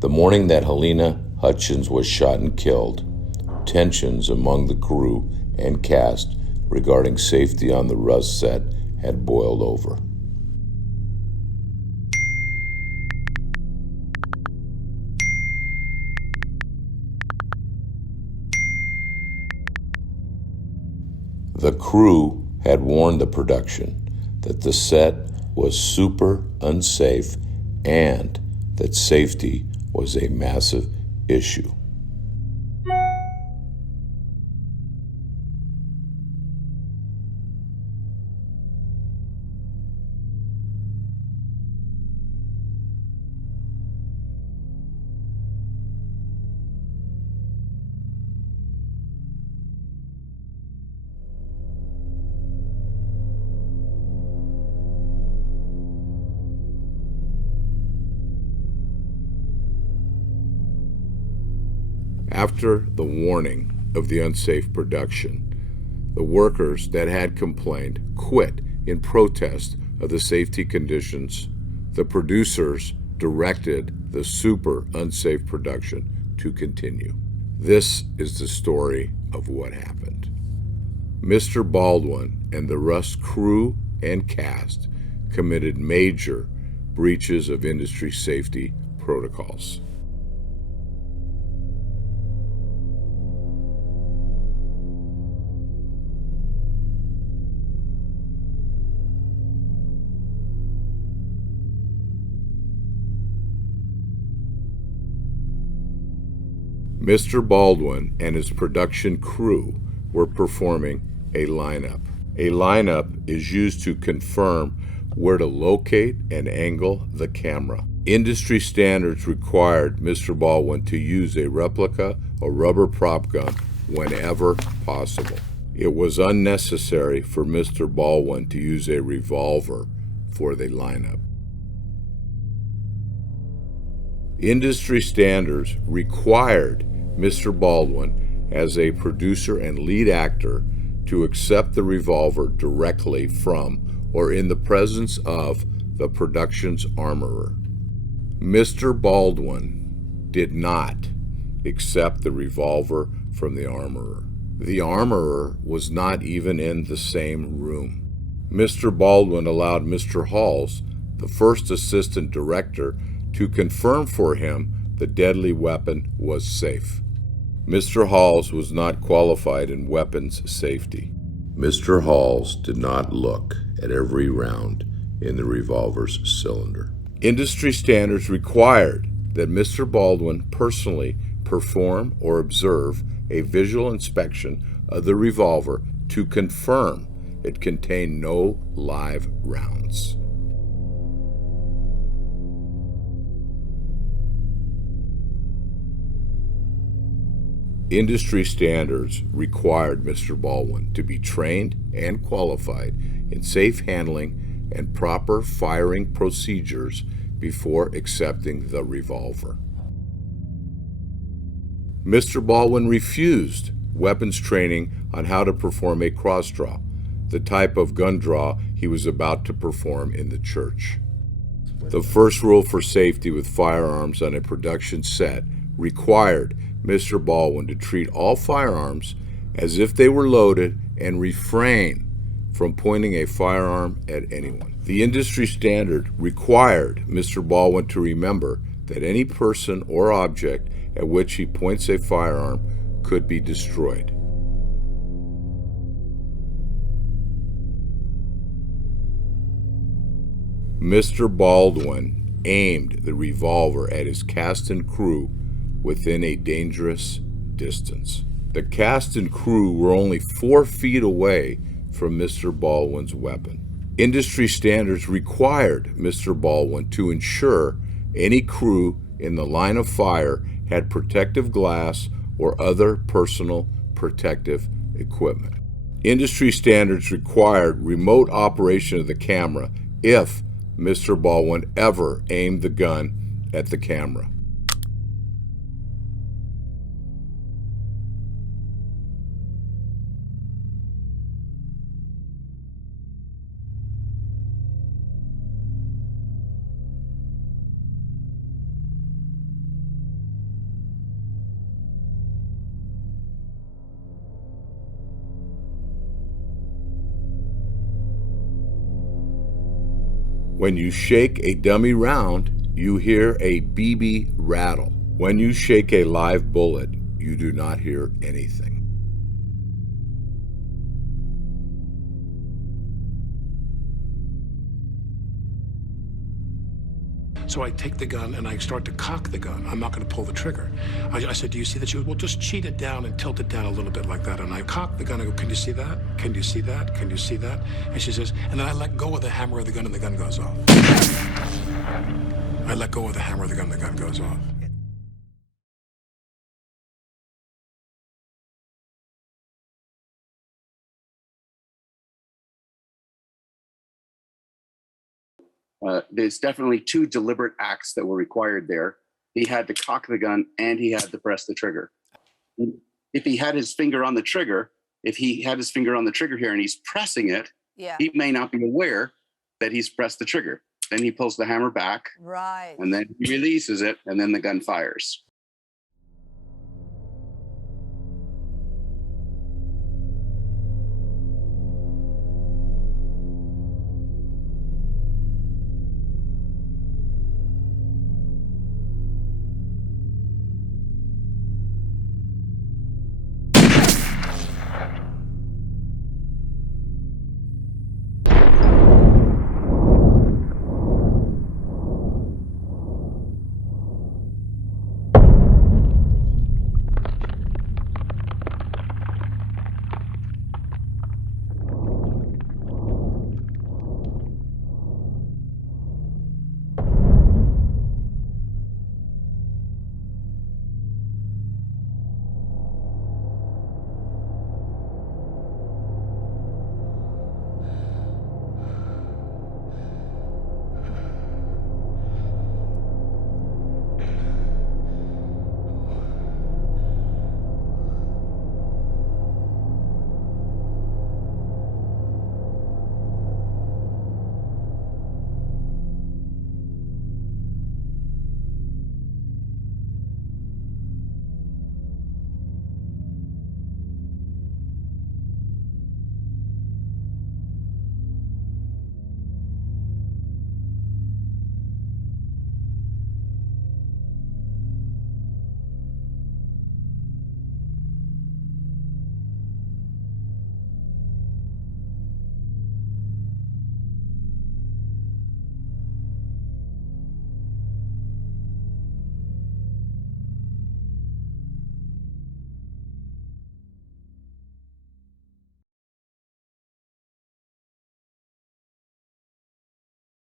The morning that Halyna Hutchins was shot and killed, tensions among the crew and cast regarding safety on the Rust set had boiled over. The crew had warned the production that the set was super unsafe and that safety was a massive issue. After the warning of the unsafe production, the workers that had complained quit in protest of the safety conditions. The producers directed the super unsafe production to continue. This is the story of what happened. Mr. Baldwin and the Rust crew and cast committed major breaches of industry safety protocols. Mr. Baldwin and his production crew were performing a lineup. A lineup is used to confirm where to locate and angle the camera. Industry standards required Mr. Baldwin to use a replica or rubber prop gun whenever possible. It was unnecessary for Mr. Baldwin to use a revolver for the lineup. Industry standards required Mr. Baldwin, as a producer and lead actor, to accept the revolver directly from or in the presence of the production's armorer. Mr. Baldwin did not accept the revolver from the armorer. The armorer was not even in the same room. Mr. Baldwin allowed Mr. Halls, the first assistant director, to confirm for him the deadly weapon was safe. Mr. Halls was not qualified in weapons safety. Mr. Halls did not look at every round in the revolver's cylinder. Industry standards required that Mr. Baldwin personally perform or observe a visual inspection of the revolver to confirm it contained no live rounds. Industry standards required Mr. Baldwin to be trained and qualified in safe handling and proper firing procedures before accepting the revolver. Mr. Baldwin refused weapons training on how to perform a cross draw, the type of gun draw he was about to perform in the church. The first rule for safety with firearms on a production set required Mr. Baldwin to treat all firearms as if they were loaded and refrain from pointing a firearm at anyone. The industry standard required Mr. Baldwin to remember that any person or object at which he points a firearm could be destroyed. Mr. Baldwin aimed the revolver at his cast and crew within a dangerous distance. The cast and crew were only 4 feet away from Mr. Baldwin's weapon. Industry standards required Mr. Baldwin to ensure Any crew in the line of fire had protective glass or other personal protective equipment. Industry standards required remote operation of the camera if Mr. Baldwin ever aimed the gun at the camera. When you shake a dummy round, you hear a BB rattle. When you shake a live bullet, you do not hear anything. So I take the gun and I start to cock the gun. I'm not going to pull the trigger. I said, do you see that? She goes, well, just cheat it down and tilt it down a little bit like that. And I cock the gun. I go, can you see that? Can you see that? Can you see that? And she says, and then I let go of the hammer of the gun and the gun goes off. I let go of the hammer of the gun and the gun goes off. There's definitely two deliberate acts that were required there. He had to cock the gun and he had to press the trigger. If he had his finger on the trigger, here and he's pressing it, he may not be aware that he's pressed the trigger. Then he pulls the hammer back, right, and then he releases it, and then the gun fires.